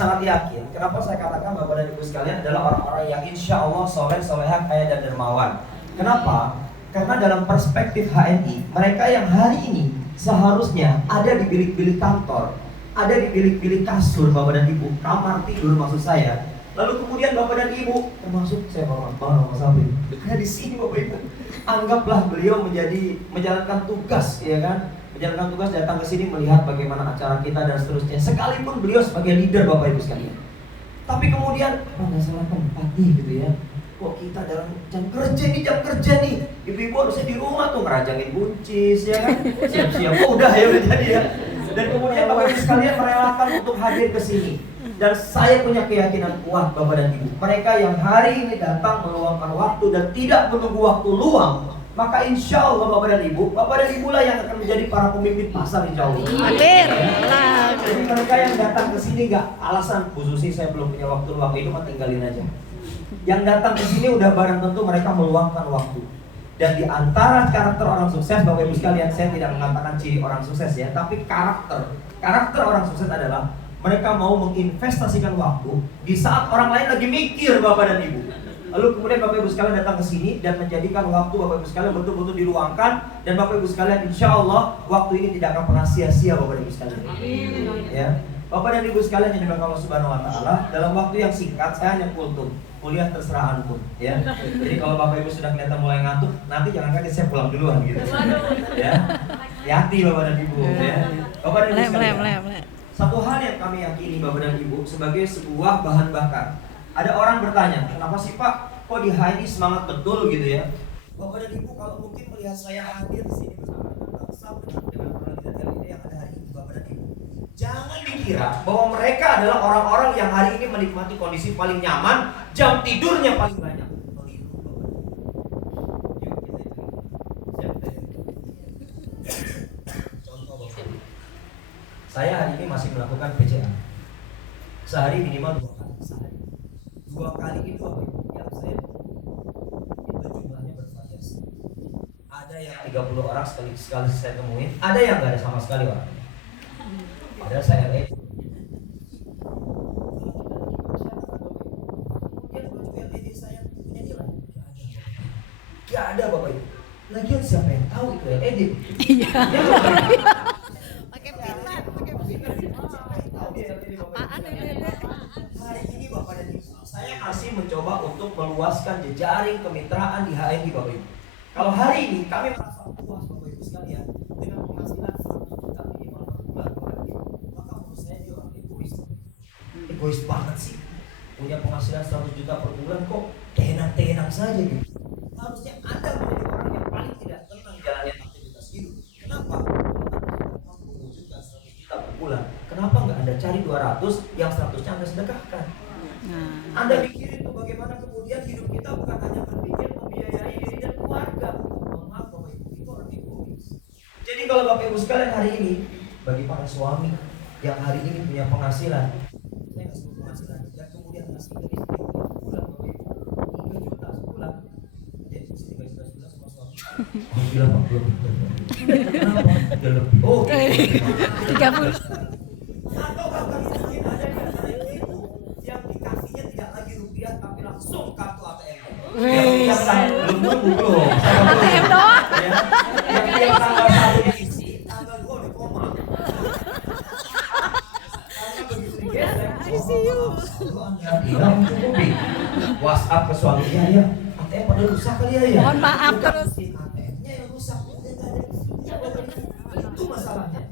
sangat yakin, kenapa saya katakan Bapak dan Ibu sekalian adalah orang-orang yang insya Allah soleh, soleha, kaya dan dermawan. Kenapa? Karena dalam perspektif HNI, mereka yang hari ini seharusnya ada di bilik-bilik kantor, ada di bilik-bilik kasur Bapak dan Ibu, kamar tidur maksud saya. Lalu kemudian Bapak dan Ibu, termasuk saya Bapak Sabri, ada di sini Bapak Ibu. Anggaplah beliau menjalankan tugas, ya kan? Menjalankan tugas datang ke sini melihat bagaimana acara kita dan seterusnya. Sekalipun beliau sebagai leader Bapak Ibu sekalian. Tapi kemudian apa nggak salah tempat nih gitu ya? Kok kita dalam jam kerja nih, ibu-ibu harusnya di rumah tuh ngerajangin buncis ya kan? Siap-siap udah ya udah jadi ya. Dan kemudian Bapak Ibu sekalian merelakan untuk hadir ke sini. Dan saya punya keyakinan kuat Bapak dan Ibu, mereka yang hari ini datang meluangkan waktu dan tidak menunggu waktu luang, maka insya Allah Bapak dan Ibu lah yang akan menjadi para pemimpin pasar insya Allah. Amin. Jadi mereka yang datang ke sini nggak alasan khususnya saya belum punya waktu luang, itu mah tinggalin aja. Yang datang ke sini udah barang tentu mereka meluangkan waktu. Dan di antara karakter orang sukses Bapak Ibu sekalian, saya tidak mengatakan ciri orang sukses ya, tapi karakter orang sukses adalah mereka mau menginvestasikan waktu di saat orang lain lagi mikir Bapak dan Ibu. Lalu kemudian Bapak Ibu sekalian datang ke sini dan menjadikan waktu Bapak Ibu sekalian betul-betul diluangkan. Dan Bapak Ibu sekalian insya Allah waktu ini tidak akan pernah sia-sia Bapak dan Ibu sekalian. Ya, Bapak dan Ibu sekalian yang dimuliakan Allah Subhanahu Wa Taala, dalam waktu yang singkat saya hanya kultum, kuliah terserah antum. Ya, jadi kalau Bapak Ibu sudah kelihatan mulai ngantuk, nanti jangan kaget saya pulang duluan gitu. Ya, hati Bapak dan Ibu. Ya, Bapak dan Ibu sekalian. Satu hal yang kami yakini Bapak dan Ibu sebagai sebuah bahan bakar. Ada orang bertanya, kenapa sih Pak, kok di HNI semangat betul gitu ya? Bapak dan Ibu kalau mungkin melihat saya hadir di sini bersama dengan bangsa dengan para leader yang ada hari ini Bapak dan Ibu, jangan dikira bahwa mereka adalah orang-orang yang hari ini menikmati kondisi paling nyaman, jam tidurnya paling banyak. Saya hari ini masih melakukan PCA sehari minimal 2 kali sehari. 2 kali itu apa yang saya itu jumlahnya bervariasi. Ada yang 30 orang sekali saya temuin, ada yang nggak ada sama sekali orang. Padahal saya LA. Kemudian baju LED saya punya nilai. Gak ada Bapak Ibu. Lagian siapa yang tahu itu LED? Iya. Hari ini Bapak dan Ibu, saya masih mencoba untuk meluaskan jejaring kemitraan di HNI Bapak Ibu. Kalau hari ini kami merasa puas Bapak Ibu sekalian dengan penghasilan 100 juta minimal per bulan Bapak Ibu, maka menurut saya dia orang egois. Egois banget sih. Punya penghasilan 100 juta per bulan kok tenang-tenang saja gitu. Harusnya Anda menjadi orang yang paling tidak tenang jalannya aktivitas hidup. Kenapa? Bulan. Kenapa nggak Anda cari 200 yang 100-nya Anda sedekahkan? Anda pikirin tuh bagaimana kemudian hidup kita bukan hanya berpikir membiayai diri dan keluarga. Maaf Bapak Ibu, itu orang egois. Jadi kalau Bapak Ibu sekalian hari ini, bagi para suami yang hari ini punya penghasilan, saya nggak sebut penghasilan, dan kemudian ngasih ke istri bulan Bapak Ibu 3 juta sebulan, jadi mesti 3 juta sebulan sama suami. Oh gila Pak, belum. Kenapa? Udah lebih. Oh 30. Atau bahkan mungkin ada di antara ibu yang di kakinya tidak lagi rupiah tapi langsung kartu ATM. Yang belum nunggu ATM doang. Yang tanggal 1-nya isi, tanggal 2 udah koma. Karena begitu digesek, ICU. Bilang cukupi. WhatsApp ke suami ya, ATM pada rusak kali ya. Mohon maaf terus. ATM-nya yang rusak, udah nggak ada. Itu masalahnya.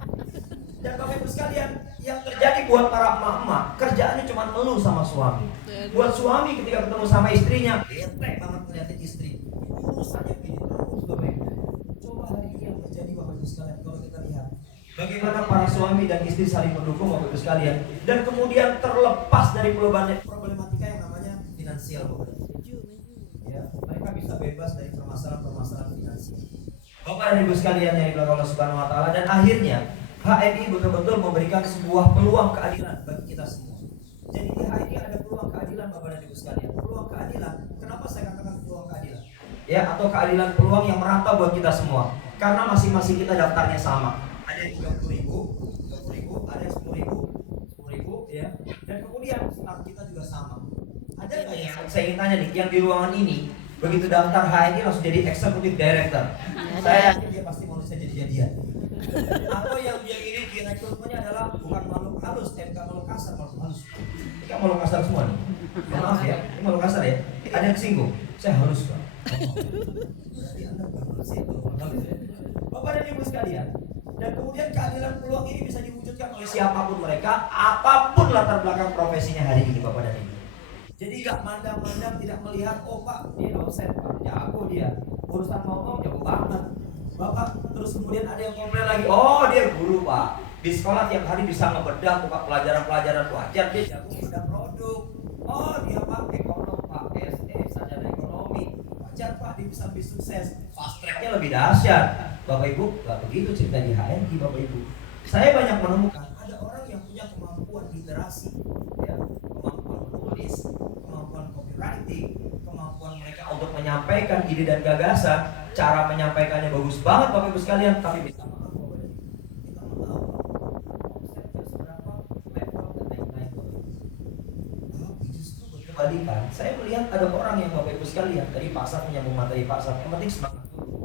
Dan Bapak Ibu sekalian, yang terjadi buat para emak-emak, kerjaannya cuma ngeluh sama suami. Buat suami ketika ketemu sama istrinya, bete banget ngeliatin istri. Urusannya begini terus Bapak Ibu. Coba hari ini yang terjadi Bapak Ibu sekalian, kalau kita lihat bagaimana para suami dan istri saling mendukung Bapak Ibu sekalian, dan kemudian terlepas dari problematika yang namanya finansial Bapak Ibu. Ya, mereka bisa bebas dari permasalahan finansial. Bapak dan Ibu sekalian yang dimuliakan Allah Subhanahu Wa Taala, dan akhirnya HNI betul-betul memberikan sebuah peluang keadilan bagi kita semua. Jadi di HNI ada peluang keadilan Bapak dan Ibu sekalian. Peluang keadilan, kenapa saya katakan peluang keadilan? Ya, atau keadilan peluang yang merata buat kita semua. Karena masing-masing kita daftarnya sama. Ada yang 30.000, ada yang 10.000, ya. Dan kemudian staff kita juga sama. Ada nggak yang saya ingin tanya nih, yang di ruangan ini begitu daftar HNI langsung jadi executive director? Saya yakin dia pasti manusia jadi-jadian. Atau yang dia ini di rekrutmennya adalah bukan makhluk halus, MK makhluk kasar, makhluk halus. Ini kan makhluk kasar semua nih. Maaf ya, ini makhluk kasar ya. Ada yang disinggung, saya halus Pak. Berarti Anda bukan manusia kalau halus ya. Bapak dan Ibu sekalian, dan kemudian keadilan peluang ini bisa diwujudkan oleh siapapun mereka, apapun latar belakang profesinya hari ini Bapak dan Ibu. Jadi gak mandang-mandang, tidak melihat, oh Pak, dia dosen, Pak, jago dia, urusan ngomong jago banget. Bapak, terus kemudian ada yang komplain lagi, oh dia guru Pak, di sekolah tiap hari bisa ngebedah buka pelajaran-pelajaran wajar, dia jago bedah produk. Oh dia Pak, ekonom Pak, SE, sarjana ekonomi, wajar Pak, dia bisa lebih sukses, fast tracknya lebih dahsyat. Bapak Ibu, gak begitu cerita di HNI Bapak Ibu. Saya banyak menemukan ada orang yang punya kemampuan literasi, ya, kemampuan menulis, kemampuan copywriting, kemampuan mereka untuk menyampaikan ide dan gagasan, cara menyampaikannya bagus banget Bapak Ibu sekalian, tapi minta maaf Bapak Ibu, kita mau tahu omsetnya seberapa, level dan naik-naik Bapak Ibu. Tapi justru berkebalikan, saya melihat ada orang yang Bapak Ibu sekalian dari pasar menyambung materi pasar, yang penting semangat dulu.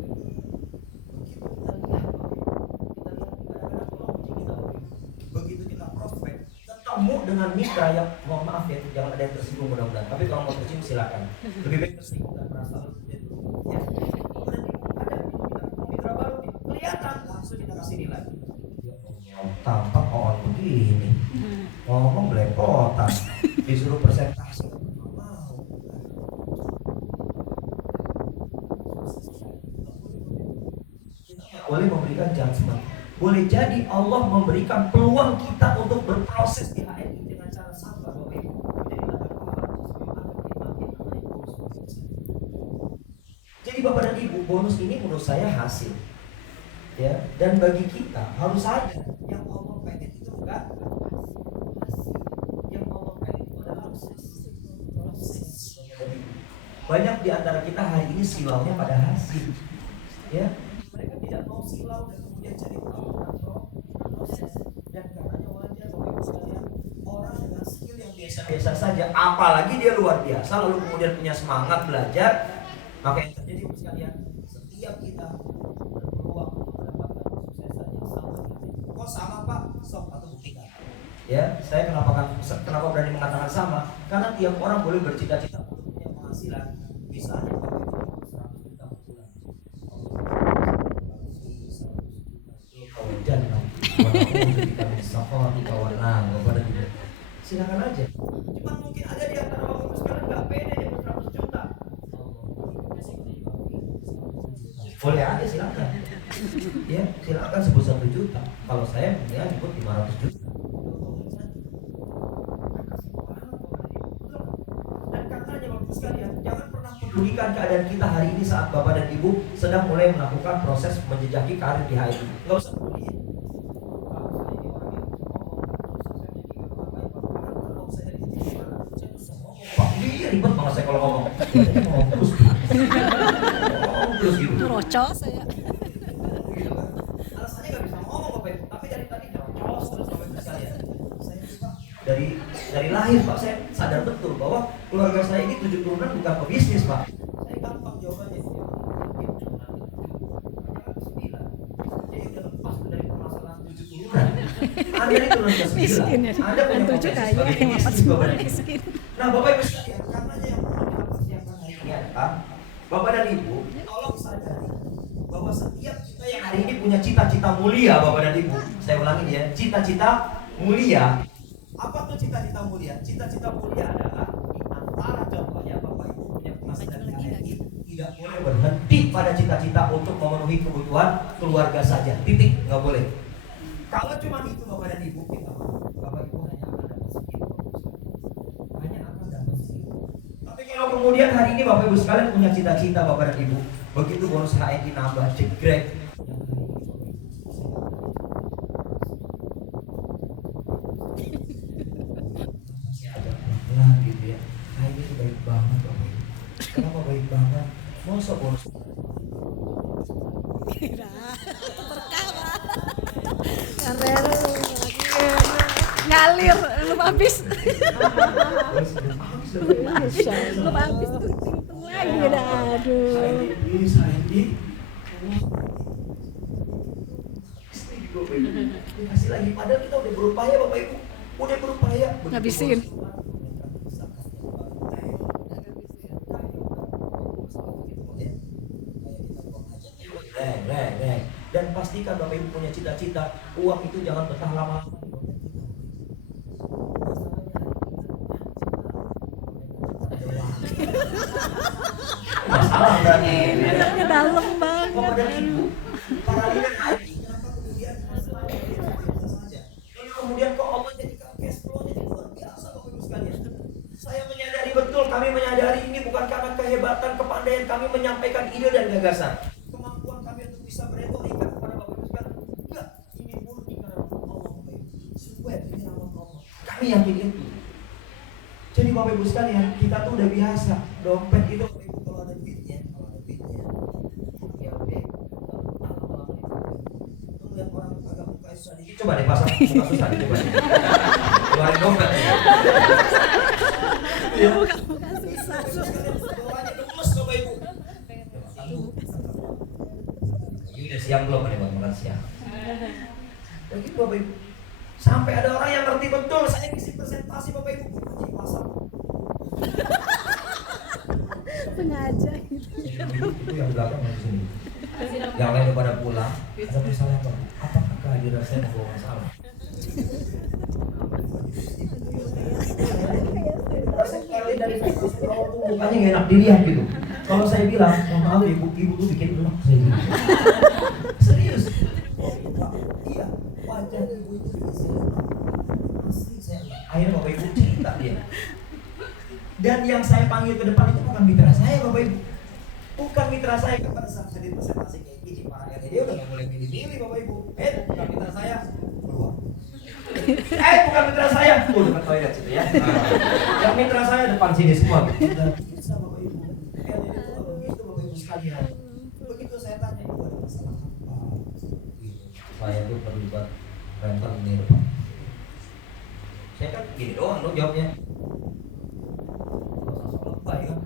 Begitu kita prospek, ketemu dengan mitra yang, mohon maaf ya, jangan ada yang tersinggung mudah-mudahan. Tapi kalau mau tersinggung silakan. Lebih baik tersinggung dan merasa ya. Kemudian ada kita mitra baru kelihatan langsung kita kasih nilai. Ya Allah, tampak orang begini, ngomong belepotan, disuruh presentasi nggak mau. Kita nggak boleh memberikan judgement. Boleh jadi Allah memberikan peluang kita untuk berproses di HNI dengan cara sabar Bapak Ibu. Jadi Bapak dan Ibu, bonus ini menurut saya hasil. Ya, dan bagi kita harus saja yang Allah pengen itu bukan hasil. Yang Allah pengen itu adalah proses. Banyak di antara kita hari ini silaunya pada hasil. Ya, mereka tidak mau silau dan kemudian cari tahu tentang proses. Dan karenanya wajar Bapak Ibu sekalian, orang dengan skill yang biasa-biasa saja, apalagi dia luar biasa, lalu kemudian punya semangat belajar, maka yang terjadi Bapak sekalian, setiap kita berpeluang untuk mendapatkan kesuksesan yang sama. Kok sama Pak? Sok atau buktikan. Ya, saya kenapa berani mengatakan sama? Karena tiap orang boleh bercita-cita untuk punya penghasilan, misalnya Bapak Ibu 100 juta per bulan. Silakan aja. Cuma mungkin ada di antara Bapak Ibu sekarang nggak pede dia 100 juta. Boleh aja silakan. Ya, silakan sebut 1 juta. Kalau saya mungkin nyebut 500 juta. Dan karenanya Bapak Ibu sekalian, jangan pernah pedulikan keadaan kita hari ini saat Bapak dan Ibu sedang mulai melakukan proses menjejaki karir di HNI. Nggak usah peduli. Pak, ini ribet banget saya kalau ngomong. Ngomong terus gitu. Rocos saya. Alasannya nggak bisa ngomong Bapak Ibu, tapi dari tadi nyerocos terus Bapak Ibu sekalian. Saya juga dari lahir Pak, saya sadar betul bahwa keluarga saya ini 7 turunan bukan pebisnis Pak. Saya gampang jawabannya. Jadi udah lepas dari permasalahan 7 turunan. Anda ini turun ke 9. Miskin ya. Anda punya 7 profesi kaya sebagai yang bisnis 4 Bapak dan Ibu. miskin. Nah Bapak Ibu sekalian, karenanya yang perlu kita persiapkan hari ini adalah Bapak dan Ibu, tolong sadari bahwa setiap kita yang hari ini punya cita-cita mulia Bapak dan Ibu. Saya ulangi ya, cita-cita mulia. Apa tuh cita-cita mulia? Cita-cita mulia adalah di antara contohnya Bapak Ibu punya penghasilan di HNI, tidak boleh berhenti pada cita-cita untuk memenuhi kebutuhan keluarga saja. Titik, nggak boleh. Kalau cuma itu Bapak dan Ibu, kita Bapak Ibu hanya akan dapat segitu. Hanya akan dapat segitu. Tapi kalau kemudian hari ini Bapak Ibu sekalian punya cita-cita Bapak dan Ibu, begitu bonus HNI nambah, jegrek. Masih agak pelan gitu ya. HNI itu baik banget Bapak Ibu. Kenapa baik banget? Masa bonus Ngalir, lupa habis. Masya Belum habis tuh hitung lagi dah. Aduh. Saya ini. Dikasih lagi, padahal kita udah berupaya Bapak Ibu. Udah berupaya. Ngabisin. Dan pastikan Bapak Ibu punya cita-cita, uang itu jangan betah lama-lama di dompet kita. Masalah berarti. Anaknya dalam banget. Oh, dan itu para leader IT kenapa kemudian saja. Lalu kemudian kok Allah jadikan cash flow-nya luar biasa Bapak Ibu sekalian. Saya menyadari betul, kami menyadari ini bukan karena kehebatan, kepandaian kami menyampaikan ide dan gagasan. Kemampuan kami untuk bisa beretorika kepada Bapak Ibu sekalian. Enggak, ini murni karena Allah Bapak Ibu. Sweat ini rahmat Allah. Kami yakin itu. Jadi Bapak Ibu sekalian, kita tuh udah biasa. Dompet itu Bapak Ibu kalau ada duitnya. Oke. Lihat orang agak muka susah dikit, coba deh pasang muka susah dikit, coba deh. Keluarin dompet. Muka susah. Bawahnya gemes Bapak Ibu. Ini udah siang belum nih buat makan siang? Begitu Bapak Ibu. Sampai ada orang yang ngerti betul, saya ngisi presentasi Bapak Ibu. Jadi pasang. Sengaja Itu yang belakang di sini. Yang lain udah pada pulang. Ada misalnya apa? Apakah kehadiran saya membawa masalah? Sekali dari kalau tuh mukanya nggak enak dilihat gitu. Kalau saya bilang, mohon maaf ibu tuh bikin enak saya bilang. Serius? Iya, wajah ibu itu bikin asli saya. Akhirnya Bapak Ibu cerita dia. Dan yang saya panggil ke depan itu bukan mitra saya Bapak Ibu. Bukan mitra saya, pada saat saya di presentasi kayak gini para RT dia udah nggak boleh milih-milih Bapak Ibu. Bukan mitra saya, keluar. Bukan mitra saya, depan toilet situ ya. Yang mitra saya depan sini semua. Dan bisa Bapak Ibu. Begitu Bapak Ibu sekalian. Begitu saya tanya ibu ada masalah apa? Saya tuh perlu buat rental ini depan. Saya kan gini doang lo jawabnya. Lebay kan?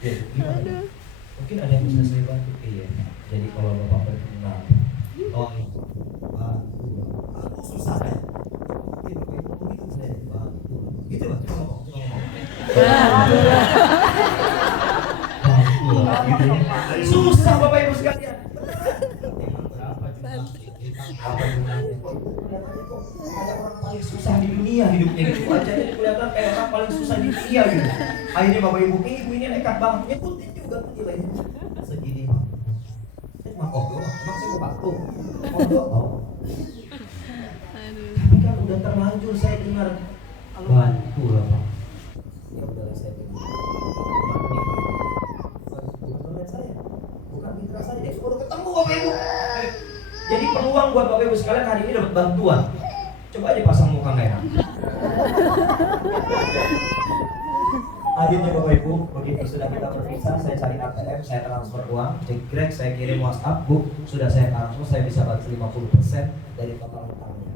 Ya, gimana? Mungkin ada yang bisa saya bantu. Iya. Jadi kalau Bapak berkenan, tolong bantu. Aku susah ya. Gitu, begitu saya bantu. Gitu Pak, coba ngomong. Bantu. Susah Bapak Ibu sekalian. Emang berapa jumlah? Apa jumlahnya? Ada orang paling susah di dunia hidupnya gitu aja. Kelihatan kayak orang paling susah di dunia gitu. Akhirnya Bapak Ibu ini nekat banget nyebutin juga nilainya segini Pak. Oh, emang saya mau bantu. Tapi kan udah terlanjur saya dengar bantu lah Pak. Ya udahlah saya bingung. Bukan saya, bukan mitra saya. Dia baru ketemu Bapak Ibu. Jadi peluang buat Bapak Ibu sekalian hari ini dapat bantuan. Coba aja pasang muka merah. Akhirnya Bapak Ibu, begitu sudah kita berpisah, saya cari ATM, saya transfer uang, jegrek, saya kirim WhatsApp, Bu, sudah saya transfer, saya bisa bantu 50% dari total hutangnya.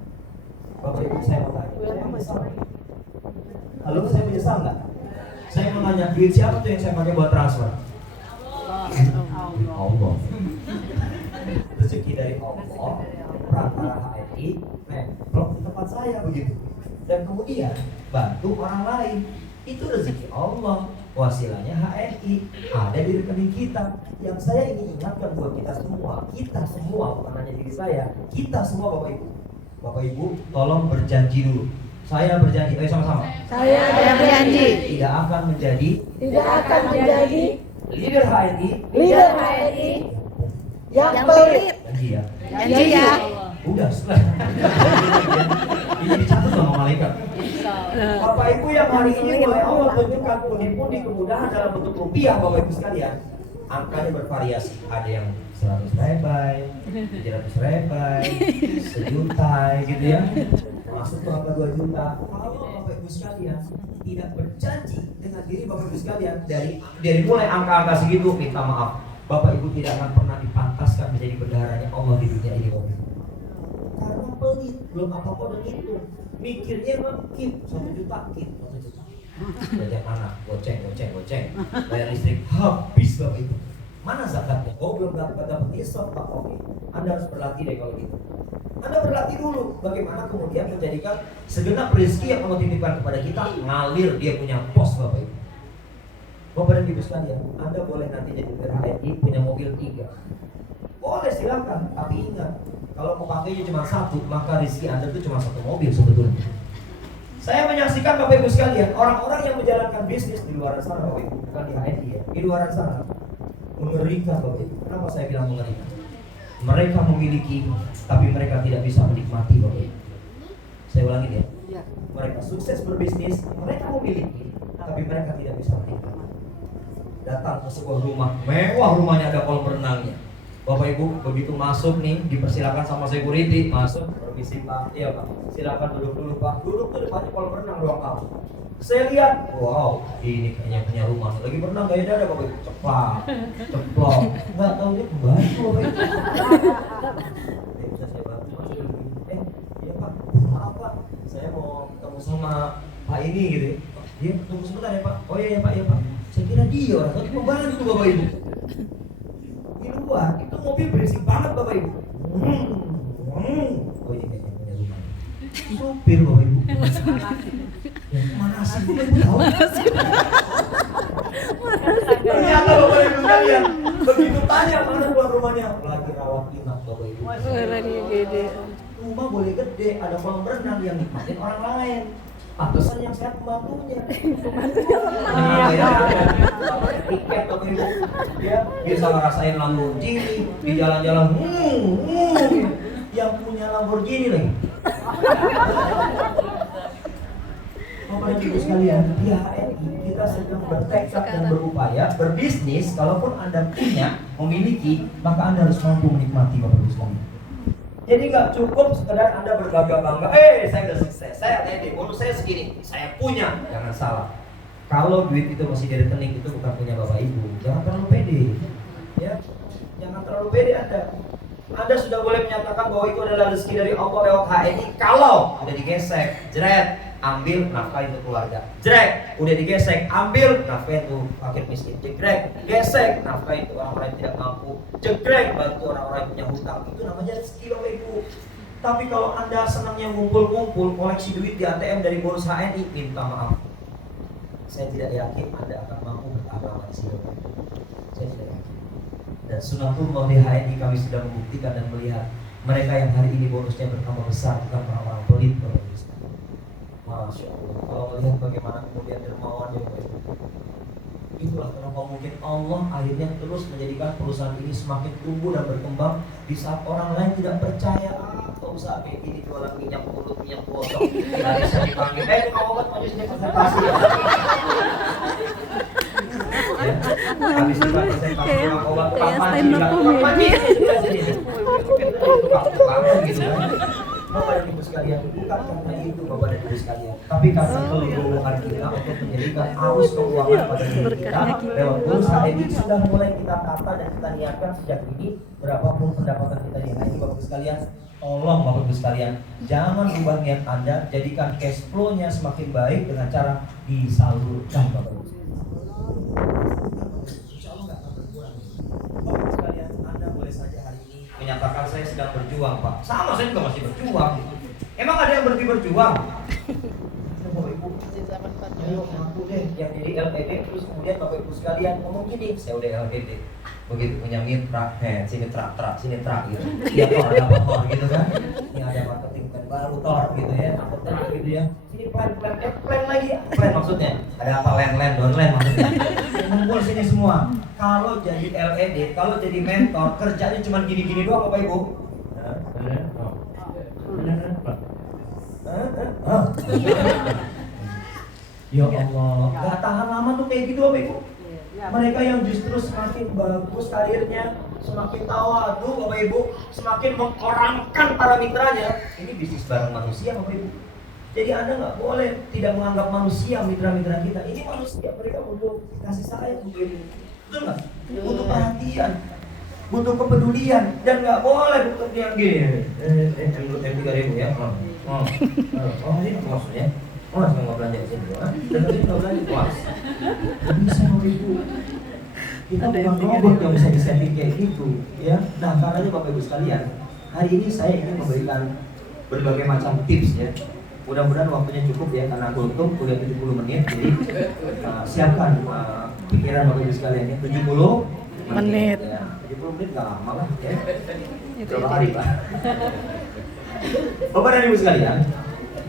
Bapak Ibu, saya mau tanya, saya menyesal. Halo, saya menyesal nggak? Saya mau tanya, duit siapa tuh yang saya pakai buat transfer? Allah. Rezeki dari Allah, perantara HRI, blok di tempat saya begitu. Dan kemudian bantu orang lain. Itu rezeki Allah, wasilahnya HRI ada di rekening kita. Yang saya ingin ingatkan buat kita semua bukan hanya diri saya, kita semua Bapak Ibu. Bapak Ibu, tolong berjanji dulu. Saya berjanji, sama-sama. Saya berjanji Tidak akan menjadi leader HRI yang pelit. Janji ya. Janji ya. Udah setelah. Ini dicatat sama malaikat. Bapak Ibu yang hari ini mulai Allah tunjukkan pundi-pundi kemudahan dalam bentuk rupiah Bapak Ibu sekalian. Angkanya bervariasi. Ada yang 100 rebai, 700 rebai, 1 juta gitu ya. Masuk ke angka 2 juta. Kalau Bapak Ibu sekalian tidak berjanji dengan diri Bapak Ibu sekalian dari mulai angka-angka segitu, minta maaf, Bapak Ibu tidak akan pernah dipantaskan menjadi bendaharanya Allah di dunia ini Bapak Ibu. Karena pelit, belum apa-apa udah gitu. Mikirnya emang kip, 1 juta, kip, 1 juta. Belajar anak, goceng. Bayar listrik, habis Bapak Ibu. Mana zakatnya? Oh belum dapat nisab Pak. Oke, Anda harus berlatih deh kalau gitu. Anda berlatih dulu bagaimana kemudian menjadikan segenap rezeki yang Allah titipkan kepada kita ngalir, dia punya pos Bapak Ibu. Bapak dan Ibu sekalian, Anda boleh nanti jadi HRI punya mobil 3. Boleh silakan, tapi ingat, kalau mau pakainya cuma 1, maka rezeki Anda itu cuma 1 mobil sebetulnya. Saya menyaksikan Bapak Ibu sekalian, orang-orang yang menjalankan bisnis di luar sana Bapak Ibu, bukan di HRI ya, di luar sana mengerikan Bapak Ibu. Kenapa saya bilang mengerikan? Mereka memiliki, tapi mereka tidak bisa menikmati Bapak Ibu. Saya ulangi ya. Mereka sukses berbisnis, mereka memiliki, tapi mereka tidak bisa menikmati. Datang ke sebuah rumah mewah, rumahnya ada kolam renangnya. Bapak Ibu begitu masuk nih, dipersilakan sama security, masuk, permisi Pak, iya Pak, silakan duduk dulu Pak. Duduk tuh depannya kolam renang ruang tamu. Saya lihat, wow, ini kayaknya punya rumah. Lagi berenang gaya dada Bapak Ibu, ceplok, nggak tahu dia pembantu Bapak Ibu. Bisa saya bantu masuk dulu. Iya Pak, maaf Pak, saya mau ketemu sama Pak ini gitu. Dia tunggu sebentar ya Pak. Oh iya Pak, iya Pak. Saya kira dia orang tapi pembantu Bapak Ibu. Di luar itu mobil berisik banget Bapak Ibu. Oh ini kayaknya punya rumah. Supir Bapak Ibu. Mana sih Bapak Ibu tahu? Ternyata Bapak Ibu sekalian begitu tanya mana tuan rumahnya, lagi rawat inap Bapak Ibu. Rumah boleh gede, ada kolam renang yang nikmatin orang lain. Pantesan yang sehat pembantunya. Tiket Bapak Ibu. Dia bisa ngerasain Lamborghini di jalan-jalan. Yang punya Lamborghini lagi. Bapak dan Ibu sekalian, di HRI kita sedang bertekad dan berupaya berbisnis. Kalaupun Anda punya, memiliki, maka Anda harus mampu menikmati Bapak Ibu sekalian. Jadi nggak cukup sekedar Anda berbangga-bangga, saya udah sukses, saya ada bonus saya segini, saya punya. Jangan salah. Kalau duit itu masih di rekening, itu bukan punya Bapak Ibu. Jangan terlalu pede, ya. Jangan terlalu pede Anda. Anda sudah boleh menyatakan bahwa itu adalah rezeki dari Allah lewat HRI. Kalau udah digesek, jeret, ambil nafkah itu keluarga. Jrek, udah digesek, ambil nafkah itu fakir miskin. Jegrek, gesek, nafkah itu orang-orang yang tidak mampu. Jegrek, bantu orang-orang yang punya hutang. Itu namanya rezeki Bapak Ibu. Tapi kalau Anda senangnya ngumpul-ngumpul, koleksi duit di ATM dari bonus HNI, minta maaf. Saya tidak yakin Anda akan mampu bertahan lama di sini. Saya tidak yakin. Dan sunatullah di HNI kami sudah membuktikan dan melihat mereka yang hari ini bonusnya bertambah besar, bukan orang-orang pelit. Masya Allah, kalau melihat bagaimana kemudian dermawan yang baik, itulah kenapa mungkin Allah akhirnya terus menjadikan perusahaan ini semakin tumbuh dan berkembang di saat orang lain tidak percaya. Kok usaha kayak gini jualan minyak mulut, minyak gosok, tidak bisa dipanggil. Kamu obat mau sini presentasi ya? Habis itu presentasi sama obat tukang panci, tukang panci, tukang gitu. Bapak dan Ibu sekalian, bukan karena itu Bapak dan Ibu sekalian, tapi karena keluluhan kita untuk menjadikan arus keuangan pada diri kita lewat bonus HNI sudah mulai kita tata dan kita niatkan sejak ini. Berapapun pendapatan kita di HNI Bapak Ibu sekalian, tolong Bapak Ibu sekalian, jangan ubah niat Anda, jadikan cash flow-nya semakin baik dengan cara disalurkan Bapak Ibu. Insya Allah nggak akan berkurang. Bapak Ibu sekalian, Anda boleh saja hari ini menyatakan saya sedang berjuang Pak. Sama, saya juga masih berjuang. Emang ada yang berhenti berjuang? Bapak Ibu, ayo ngaku deh yang jadi LPD. Terus kemudian Bapak Ibu sekalian ngomong gini, saya udah LPD. Begitu punya mitra, sini trak gitu. Iya Tor, ada apa Tor gitu kan. Ini ada marketing plan baru Tor gitu ya, apa Tor gitu ya. Sini plan lagi. Plan maksudnya, ada apa land maksudnya. Ngumpul sini semua. Kalau jadi LED, kalau jadi mentor, kerjanya cuma gini-gini doang Bapak Ibu. Ya Allah, gak tahan lama tuh kayak gitu Bapak Ibu. Mereka yang justru semakin bagus karirnya, semakin tawadu Bapak Ibu, semakin mengorangkan para mitranya. Ini bisnis bareng manusia Bapak Ibu. Jadi Anda nggak boleh tidak menganggap manusia mitra-mitra kita. Ini manusia, mereka butuh kasih sayang Bapak Ibu. Betul nggak? Butuh perhatian. butuh kepedulian dan nggak boleh untuk yang gini. M3.000 ya. Ini puas ya. Puas nggak belanja di sini. Dan tadi nggak belanja puas. Bisa Ibu. Kita bukan robot yang bisa disetting kayak gitu, ya. Nah, karena Bapak Ibu sekalian, hari ini saya ingin memberikan berbagai macam tips ya. Mudah-mudahan waktunya cukup ya, karena kultum udah 70 menit. Jadi siapkan pikiran Bapak Ibu sekalian ya. 70 menit. Ya, 70 menit nggak lama lah ya. Berapa hari Pak? Bapak dan Ibu sekalian,